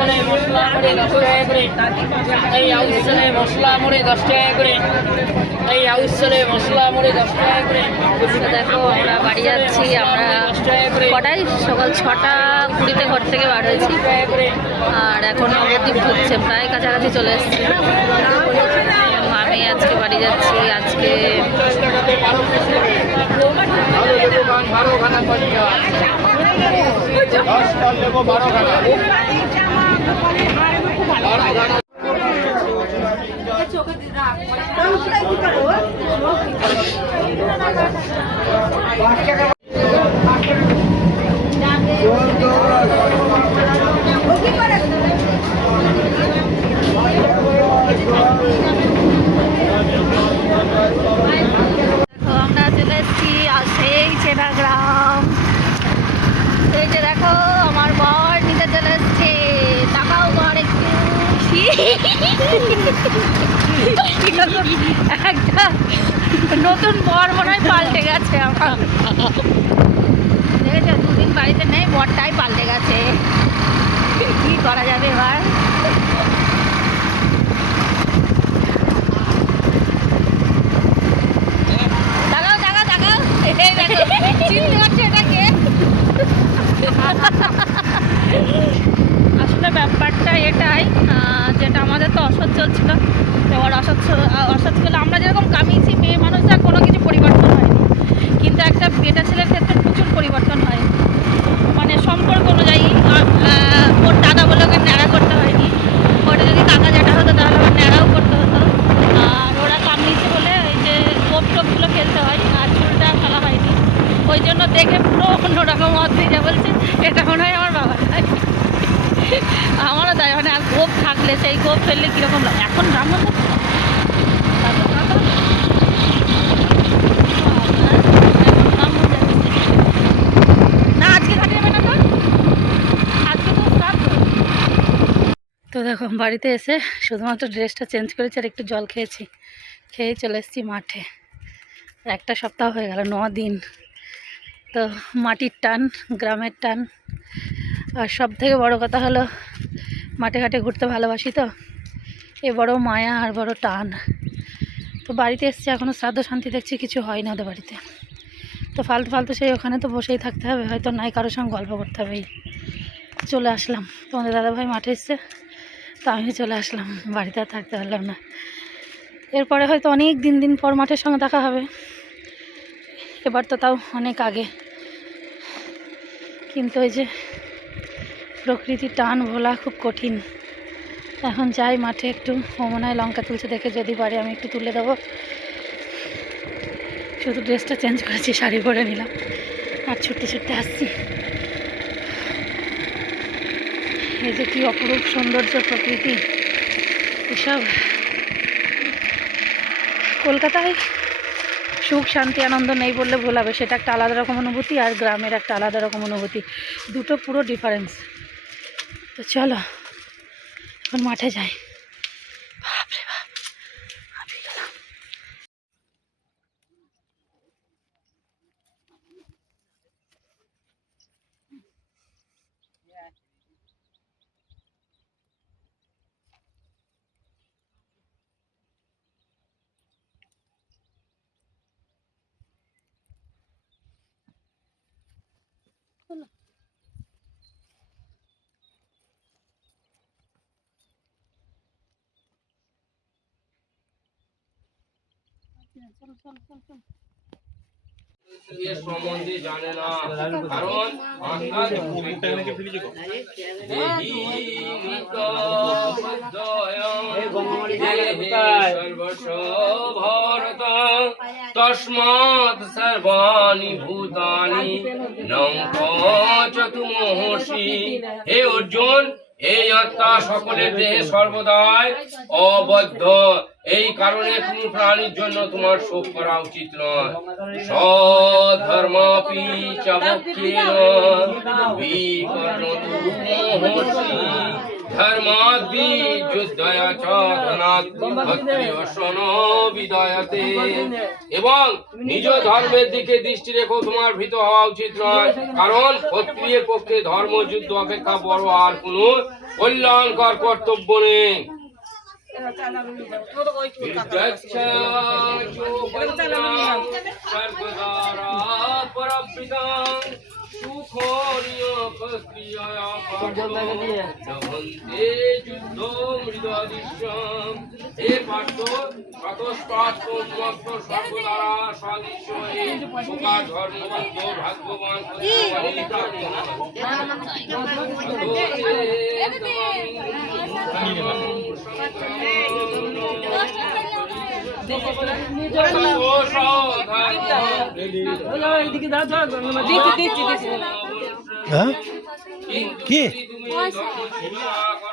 আউশলে মশলা মুড়ি 10 টাকা করে। এই আউশলে মশলা মুড়ি 10 টাকা করে। এই আউশলে মশলা মুড়ি 10 টাকা করে। দেখো আমরা বাড়ি যাচ্ছি। আমরা কটায় সকাল 6:20 ঘর থেকে বার হয়েছি, আর এখন নবদ্বীপ ঢুকছে, প্রায় কাছাকাছি চলে এসেছি। আমি আজকে বাড়ি যাচ্ছি। আজকে আমরা চলে এসেছি সেই চেনা গ্রাম। এই যে দেখো আমার বর নিতে চলে এসছে। টাকাও বর একটু একটা নতুন বর মনে হয় পাল্টে গেছে আমার। দেখেছো, দুদিন বাড়িতে নেই, বরটাই পাল্টে গেছে। কি করা যাবে এবার? তাকাও তাকাও তাকাও, এই দেখো, চিনতে পারছো এটাকে? আসলে ব্যাপারটা এটাই, যেটা আমাদের তো অসৎ চলছিল। এবার অসৎ ছিল, আমরা যেরকম কামিয়েছি মেয়ে মানুষরা কোনো কিছু পরিবর্তন হয়নি, কিন্তু একটা বেটা ছেলের ক্ষেত্রে প্রচুর পরিবর্তন হয়। মানে সম্পর্ক অনুযায়ী ওর দাদা বলে ওকে ন্যাড়া করতে হয়নি, ওটা যদি কাকা যেটা হতো তাহলে ওর ন্যাড়াও করতে হতো। আর ওরা কামিয়েছে বলে ওই যে কোপ টোপগুলো ফেলতে হয়, আর চুলটা ফেলা হয়নি। ওই জন্য দেখে পুরো অন্যরকম অদ্ভুত বলছে এটা মনে হয় আমার বাবা। আমারও তাই, মানে আর গোপ থাকলে সেই গোপ ফেললে কীরকম লাগে। এখন ব্রাহ্মণ না, আজকে ঘাটে যাবে না, তো আজকে তো শ্রাদ্ধ। তো দেখো বাড়িতে এসে শুধুমাত্র ড্রেসটা চেঞ্জ করেছি আর একটু জল খেয়েছি, খেয়ে চলে এসেছি মাঠে। একটা সপ্তাহ হয়ে গেল, 9 দিন। তো মাটির টান, গ্রামের টান, আর সব থেকে বড়ো কথা হলো মাঠে ঘাটে ঘুরতে ভালোবাসি, তো এ বড় মায়া আর বড় টান। তো বাড়িতে এসছি, এখনও শ্রাদ্ধ শান্তি দেখছি কিছু হয় না ওদের বাড়িতে। তো ফালতু ফালতু সেই ওখানে তো বসেই থাকতে হবে, হয়তো নাই কারোর সঙ্গে গল্প করতে হবে। চলে আসলাম, তোমাদের দাদাভাই মাঠে এসছে, তো আমি চলে আসলাম, বাড়িতে আর থাকতে পারলাম না। এরপরে হয়তো অনেক দিন পর মাঠের সঙ্গে দেখা হবে। এবার তো তাও অনেক আগে, কিন্তু ওই যে প্রকৃতির টান ভোলা খুব কঠিন। এখন যাই মাঠে একটু, ও মনে হয় লঙ্কা তুলছে, দেখে যদি পারি আমি একটু তুলে দেবো। শুধু ড্রেসটা চেঞ্জ করেছি, শাড়ি পরে নিলাম, আর ছুটতে ছুটতে আসছি। এই যে কি অপরূপ সৌন্দর্য প্রকৃতি, এসব কলকাতায় সুখ শান্তি আনন্দ নেই বললে ভুল হবে। সেটা একটা আলাদা রকম অনুভূতি, আর গ্রামের একটা আলাদা রকম অনুভূতি, দুটো পুরো ডিফারেন্স। তো চলো এখন মাঠে যাই। বাপরে বাপ, হাঁপিয়ে গেলাম। চলো চলো চলো চলো। এর সম্বন্ধে জানে না, কারণ সর্বস্বভরত তস্মাৎ সর্বাণি ভূতানি নং চতুমহর্ষি। হে অর্জুন, এই আত্মা সকলের দেহে সর্বদাই অবদ্ধ, এই কারণে কোনো প্রাণীর জন্য তোমার শোক করা উচিত নয়। সধর্মাপি চাবক্ষেন বিকর্ণতু মহর্ষি ধর্মাদ্বি যুদ্ধয়া চ ধনাৎ ক্ষত্রিয়শন বিদয়তে। এবং নিজ ধর্মের দিকে দৃষ্টি রেখো, তোমার ভীত হওয়া উচিত নয়, কারণ ক্ষত্রিয়ের পক্ষে ধর্মযুদ্ধ অপেক্ষা বড় আর কোনো কল্যাণকর কর্তব্য নেই। ভাগ্যবান হ্যাঁ কিন্তু কি? যদি তুমি ধর্ম